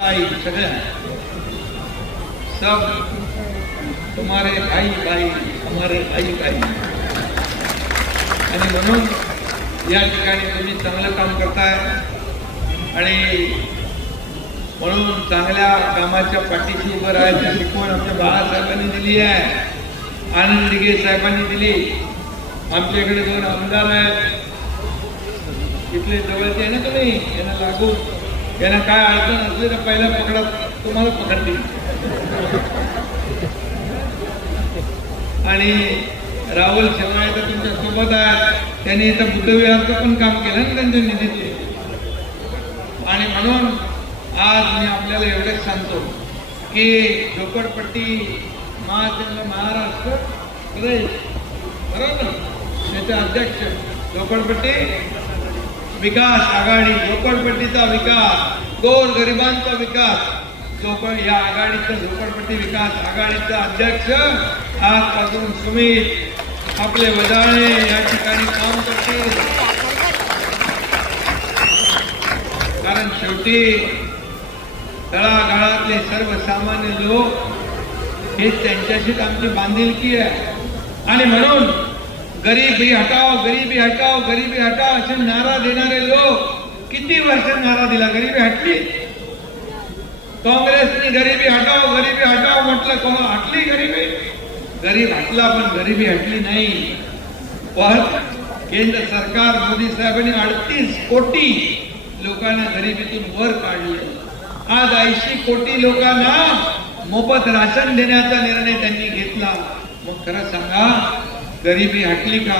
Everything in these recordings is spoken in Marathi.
सगळे सब तुम्हारे भाई भाई हमारे भाई भाई। आणि म्हणून या ठिकाणी तुम्ही चांगलं काम करताय आणि म्हणून चांगल्या कामाच्या पाठीशी उभं राहायची शिकवण आमच्या बाळासाहेबांनी दिली आहे, आनंद दिघे साहेबांनी दिली। आमच्याकडे दोन आमदार आहेत, इथले जवळचे आहे ना, तुम्ही यांना लागून यांना काय अडचण असली तर पहिला पकडा, तुम्हाला पकडतील। आणि राहुल शेवाळे तर तुमच्या सोबत आहेत, त्यांनी इथं बुद्धविहारचं पण काम केलं ना त्यांच्या निधीचे। आणि म्हणून आज मी आपल्याला एवढंच सांगतो की झोपडपट्टी महाराष्ट्र प्रदेश बरोबर त्याचे अध्यक्ष झोपडपट्टी विकास आघाडी, झोपडपट्टीचा विकास, गोरगरिबांचा विकास, या आघाडीचा झोपडपट्टी विकास आघाडीचा अध्यक्ष आजपासून सुमित आपले वजाळे या ठिकाणी काम करतील। कारण शेवटी तळागाळातले सर्वसामान्य लोक हे त्यांच्याशीच आमची बांधिलकी आहे। आणि म्हणून गरीबी हटाओ गरीबी हटाओ गरीबी हटाओ असे नारा देणारे लोक किती वर्ष नारा दिला, गरीबी हटली? काँग्रेसने गरीबी हटाओ म्हटलं, हटली गरीबी? गरीब हटला पण गरीबी हटली नाही। पण केंद्र सरकार मोदी साहेबांनी 38 कोटी लोकांना गरिबीतून वर काढले। आज 80 कोटी लोकांना मोफत राशन देण्याचा निर्णय त्यांनी घेतला। मग खरं सांगा, गरिबी हटली का?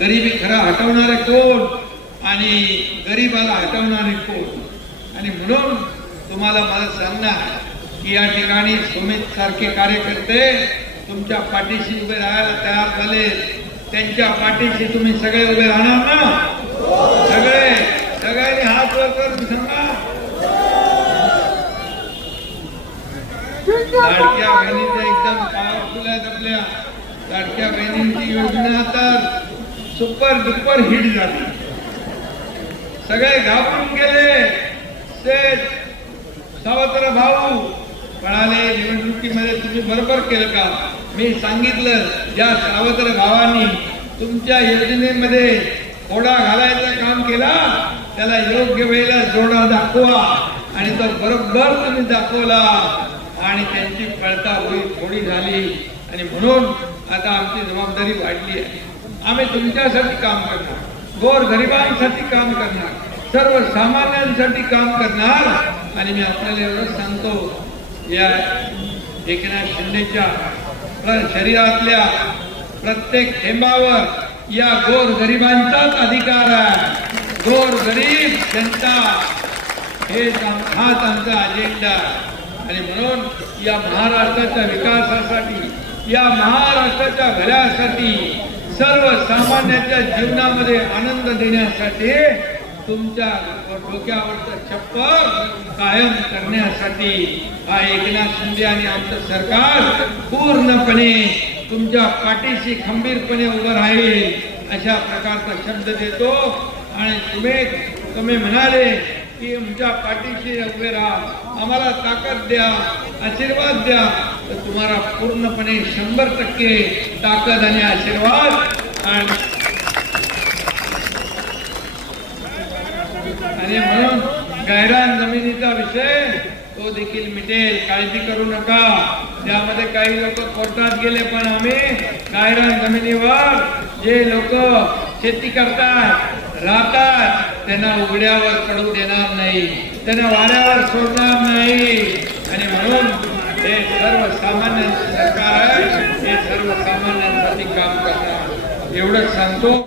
गरिबी खरं हटवणारे कोण आणि गरीबाला हटवणारे कोण? आणि म्हणून तुम्हाला मला सांगणार की या ठिकाणी सुमित सारखे कार्यकर्ते तुमच्या पाठीशी उभे राहायला तयार झाले। त्यांच्या पाठीशी तुम्ही सगळे उभे राहणार ना? सगळ्यांनी हात वर करून सांगा, लाडक्या बहिणीचं एकदम पॉवरफुल आहेत। आपल्या लाडक्या बहिणींची योजना तर सुपर डुपर हिट झाली, सगळे घाबरून गेले। शेठ सावत्र भाऊ म्हणाले, निवडणुकीमध्ये तुम्ही बरोबर केलं का? मी सांगितलं, ज्या सावत्र भावांनी तुमच्या योजनेमध्ये खोडा घालायचं काम केला त्याला योग्य वेळेला जोडा दाखवा। आणि तो बरोबर तुम्ही दाखवला आणि त्यांची पळताबोळी थोडी झाली। आणि म्हणून आता आमची जबाबदारी वाढली आहे। आम्ही तुमच्यासाठी काम करणार, गोरगरिबांसाठी काम करणार, सर्वसामान्यांसाठी काम करणार। आणि मी आपल्याला एवढं सांगतो, या एकनाथ शिंदेच्या शरीरातल्या प्रत्येक थेंबावर या गोरगरिबांचाच अधिकार आहे। गोरगरीब जनता हाच आमचा अजेंडा। आणि म्हणून या महाराष्ट्राच्या विकासासाठी, या महाराष्ट्राच्या भल्यासाठी, सर्वसामान्यांच्या जीवनामध्ये आनंद देण्यासाठी, तुमच्या डोक्यावरचं छप्पर कायम करण्यासाठी हा एकनाथ शिंदे आणि आमचं सरकार पूर्णपणे तुमच्या पाठीशी खंबीरपणे उभं राहील अशा प्रकारचा शब्द देतो। आणि तुम्ही म्हणाले की आमच्या पाठीशी उभे राहा, आम्हाला ताकद द्या, आशीर्वाद द्या, तर तुम्हाला पूर्णपणे 100% ताकद आणि आशीर्वाद आणि म्हणून गायरान जमिनीचा विषय तो देखील मिटेल, काळजी करू नका। त्यामध्ये काही लोक कोर्टात गेले, पण आम्ही गायरान जमिनीवर जे लोक शेती करतात राहतात त्यांना उघड्यावर पडू देणार नाही, त्यांना वाऱ्यावर सोडणार नाही। आणि म्हणून हे सर्वसामान्य सरकार आहे, हे सर्वसामान्यांसाठी काम करणार, एवढंच सांगतो।